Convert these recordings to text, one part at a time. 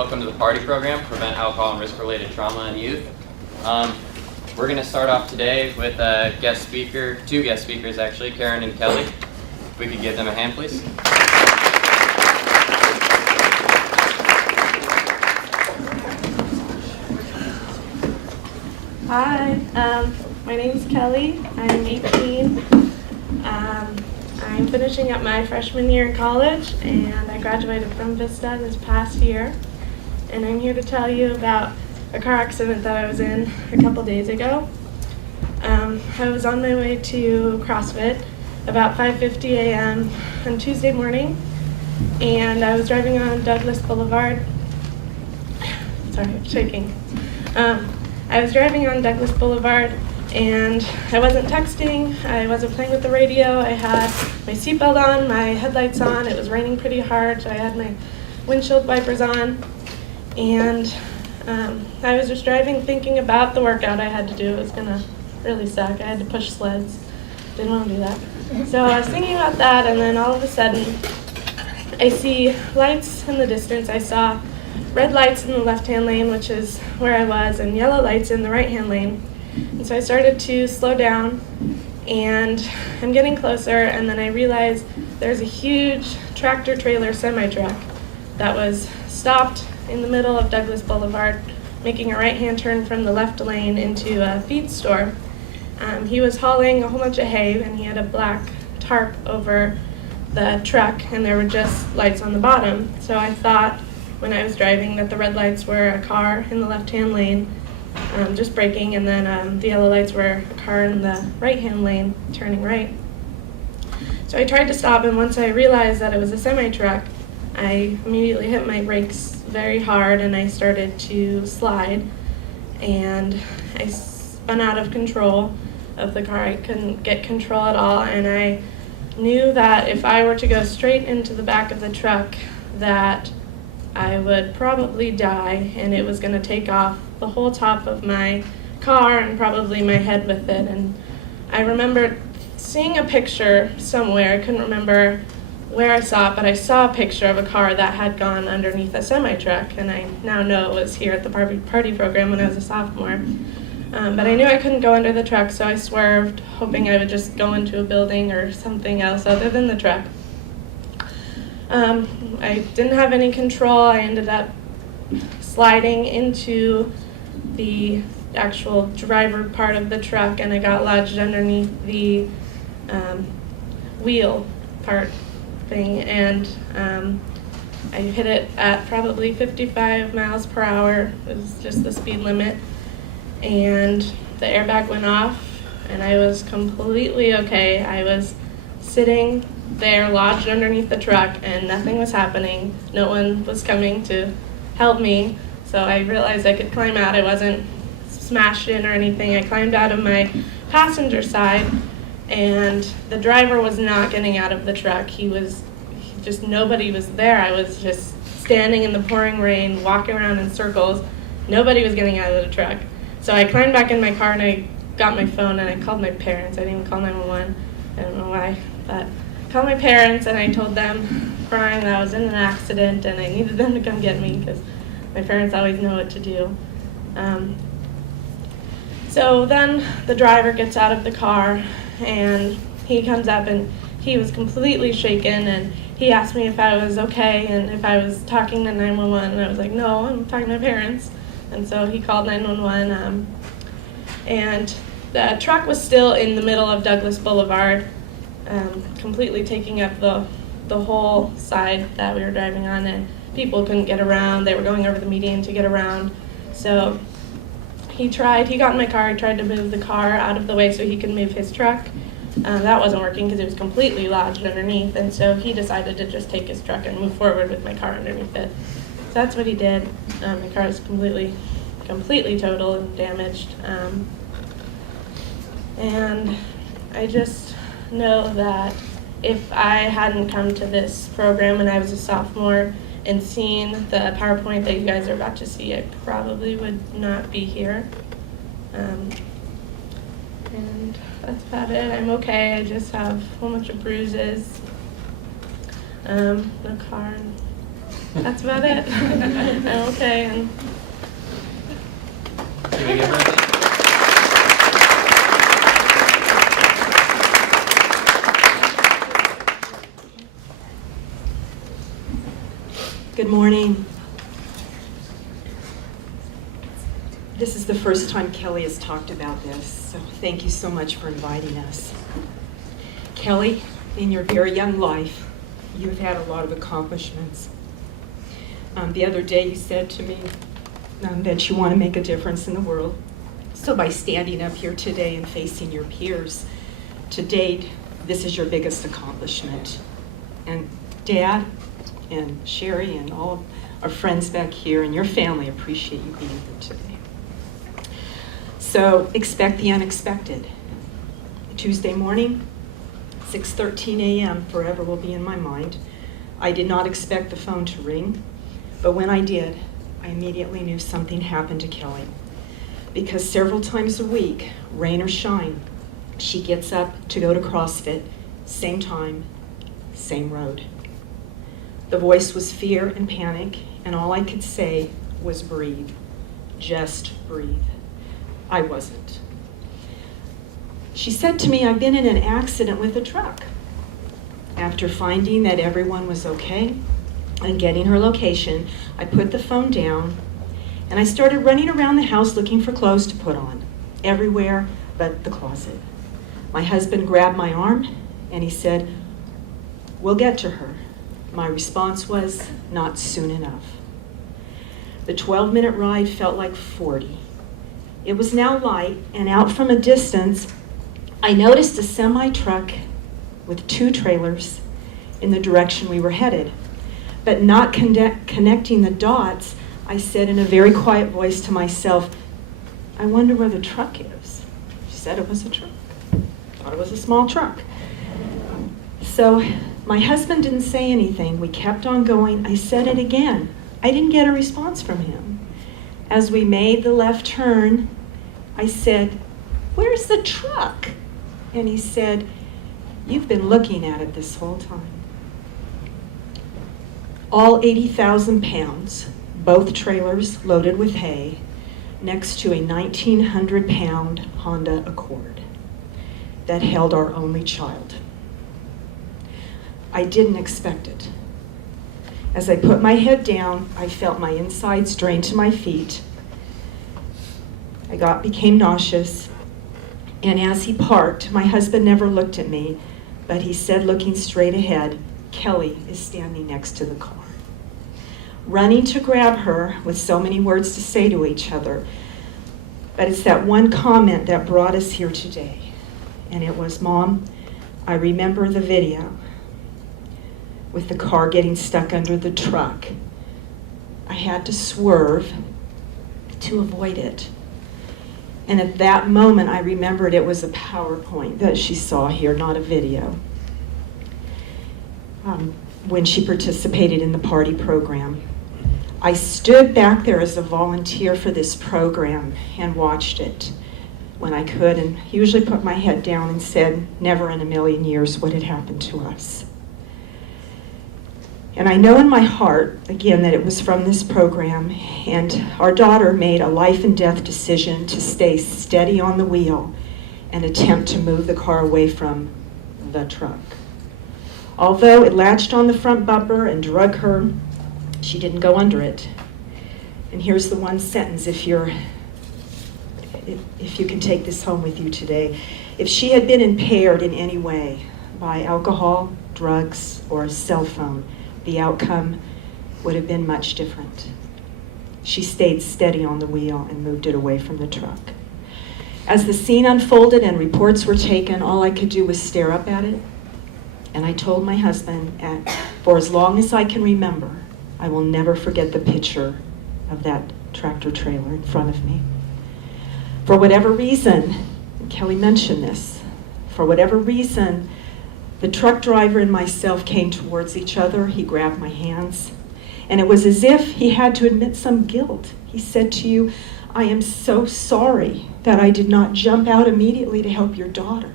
Welcome to the PARTY program, Prevent Alcohol and Risk-Related Trauma in Youth. We're going to start off today with a guest speaker, two guest speakers actually, Karen and Kelly. If we could give them a hand, please. Hi, my name's Kelly. I'm 18. I'm finishing up my freshman year in college, and I graduated from Vista this past year. And I'm here to tell you about a car accident that I was in a couple days ago. I was on my way to CrossFit about 5:50 a.m. on Tuesday morning, and I was driving on Douglas Boulevard. Sorry, I'm shaking. I was driving on Douglas Boulevard, and I wasn't texting, I wasn't playing with the radio, I had my seatbelt on, my headlights on, it was raining pretty hard, so I had my windshield wipers on, and I was just driving thinking about the workout I had to do. It was gonna really suck. I had to push sleds, didn't want to do that. So I was thinking about that, and then all of a sudden, I see lights in the distance. I saw red lights in the left-hand lane, which is where I was, and yellow lights in the right-hand lane. And so I started to slow down, and I'm getting closer, and then I realized there's a huge tractor-trailer semi-truck that was stopped in the middle of Douglas Boulevard, making a right-hand turn from the left lane into a feed store. He was hauling a whole bunch of hay, and he had a black tarp over the truck, and there were just lights on the bottom. So I thought, when I was driving, that the red lights were a car in the left-hand lane, just braking, and then the yellow lights were a car in the right-hand lane, turning right. So I tried to stop, and once I realized that it was a semi-truck, I immediately hit my brakes very hard, and I started to slide, and I spun out of control of the car. I couldn't get control at all, and I knew that if I were to go straight into the back of the truck, that I would probably die, and it was going to take off the whole top of my car and probably my head with it. And I remember seeing a picture somewhere. I couldn't remember where I saw it, but I saw a picture of a car that had gone underneath a semi-truck, and I now know it was here at the PARTY program when I was a sophomore. But I knew I couldn't go under the truck, so I swerved, hoping I would just go into a building or something else other than the truck. I didn't have any control. I ended up sliding into the actual driver part of the truck, and I got lodged underneath the wheel part thing, and I hit it at probably 55 miles per hour. It was just the speed limit, and the airbag went off, and I was completely okay. I was sitting there lodged underneath the truck, and nothing was happening. No one was coming to help me, so I realized I could climb out. I wasn't smashed in or anything. I climbed out of my passenger side, and the driver was not getting out of the truck. Nobody was there. I was just standing in the pouring rain, walking around in circles. Nobody was getting out of the truck. So I climbed back in my car, and I got my phone, and I called my parents. I didn't even call 911. I don't know why, but I called my parents, and I told them, crying, that I was in an accident, and I needed them to come get me, because my parents always know what to do. So then the driver gets out of the car, and he comes up, and he was completely shaken, and he asked me if I was okay and if I was talking to 911, and I was like, no, I'm talking to my parents. And so he called 911, and the truck was still in the middle of Douglas Boulevard, completely taking up the whole side that we were driving on, and people couldn't get around. They were going over the median to get around. So he got in my car, he tried to move the car out of the way so he could move his truck. That wasn't working because it was completely lodged underneath, and so he decided to just take his truck and move forward with my car underneath it. So that's what he did. My car was completely total and damaged. And I just know that if I hadn't come to this program when I was a sophomore and seen the PowerPoint that you guys are about to see, I probably would not be here. And that's about it. I'm okay. I just have a whole bunch of bruises. The car That's about it. Okay. And Can we give her a hand? Good morning. This is the first time Kelly has talked about this, so thank you so much for inviting us. Kelly, in your very young life, you've had a lot of accomplishments. The other day you said to me that you want to make a difference in the world. So by standing up here today and facing your peers, to date, this is your biggest accomplishment. And Dad and Sherry and all our friends back here and your family appreciate you being here today. So expect the unexpected. Tuesday morning, 6:13 a.m. forever will be in my mind. I did not expect the phone to ring, but when I did, I immediately knew something happened to Kelly. Because several times a week, rain or shine, she gets up to go to CrossFit, same time, same road. The voice was fear and panic, and all I could say was breathe. Just breathe. I wasn't. She said to me, I've been in an accident with a truck. After finding that everyone was okay and getting her location, I put the phone down and I started running around the house looking for clothes to put on, everywhere but the closet. My husband grabbed my arm and he said, "We'll get to her." My response was, "Not soon enough." The 12-minute ride felt like 40. It was now light, and out from a distance, I noticed a semi-truck with 2 trailers in the direction we were headed. But not connecting the dots, I said in a very quiet voice to myself, "I wonder where the truck is." She said it was a truck. Thought it was a small truck. So my husband didn't say anything. We kept on going. I said it again. I didn't get a response from him. As we made the left turn, I said, "Where's the truck?" And he said, "You've been looking at it this whole time." All 80,000 pounds, both trailers loaded with hay, next to a 1,900-pound Honda Accord that held our only child. I didn't expect it. As I put my head down, I felt my insides drain to my feet. I became nauseous, and as he parked, my husband never looked at me, but he said, looking straight ahead, "Kelly is standing next to the car." Running to grab her with so many words to say to each other, but it's that one comment that brought us here today, and it was, "Mom, I remember the video with the car getting stuck under the truck. I had to swerve to avoid it." And at that moment, I remembered it was a PowerPoint that she saw here, not a video, when she participated in the party program. I stood back there as a volunteer for this program and watched it when I could, and usually put my head down and said, never in a million years would it happen to us. And I know in my heart, again, that it was from this program, and our daughter made a life and death decision to stay steady on the wheel and attempt to move the car away from the truck. Although it latched on the front bumper and drug her, she didn't go under it. And here's the one sentence, if you can take this home with you today. If she had been impaired in any way by alcohol, drugs, or a cell phone, the outcome would have been much different. She stayed steady on the wheel and moved it away from the truck. As the scene unfolded and reports were taken, all I could do was stare up at it. And I told my husband, for as long as I can remember, I will never forget the picture of that tractor trailer in front of me. For whatever reason, and Kelly mentioned this, for whatever reason, the truck driver and myself came towards each other. He grabbed my hands, and it was as if he had to admit some guilt. He said to you, "I am so sorry that I did not jump out immediately to help your daughter.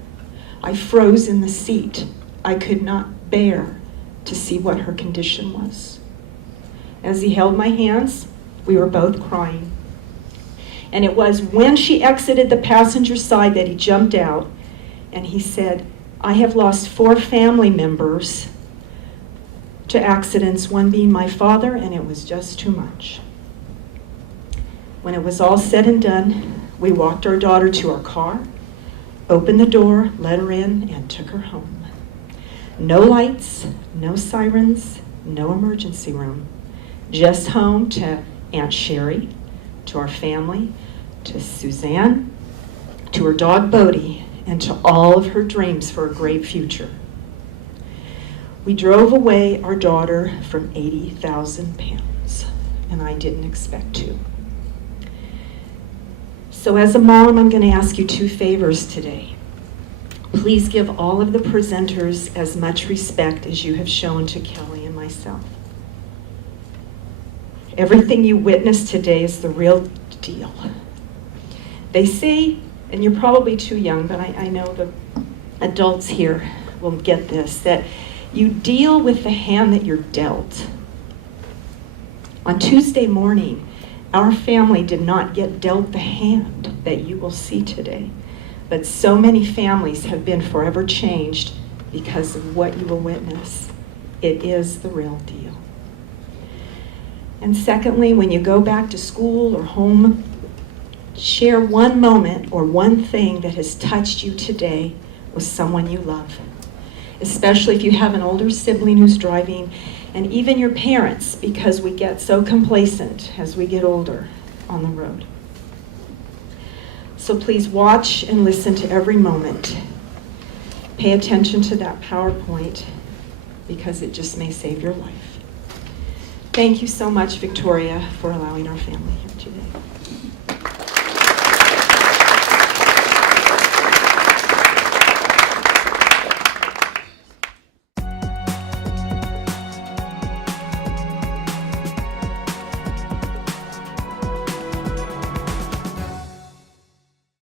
I froze in the seat. I could not bear to see what her condition was." As he held my hands, we were both crying. And it was when she exited the passenger side that he jumped out and he said, "I have lost 4 family members to accidents, one being my father, and it was just too much." When it was all said and done, we walked our daughter to our car, opened the door, let her in, and took her home. No lights, no sirens, no emergency room. Just home to Aunt Sherry, to our family, to Suzanne, to her dog Bodie, and to all of her dreams for a great future. We drove away our daughter from 80,000 pounds, and I didn't expect to. So as a mom, I'm going to ask you 2 favors today. Please give all of the presenters as much respect as you have shown to Kelly and myself. Everything you witnessed today is the real deal. They say, and you're probably too young, but I know the adults here will get this, that you deal with the hand that you're dealt. On Tuesday morning, our family did not get dealt the hand that you will see today, but so many families have been forever changed because of what you will witness. It is the real deal. And secondly, when you go back to school or home, share one moment or one thing that has touched you today with someone you love, especially if you have an older sibling who's driving, and even your parents, because we get so complacent as we get older on the road. So please watch and listen to every moment. Pay attention to that PowerPoint because it just may save your life. Thank you so much, Victoria, for allowing our family here today.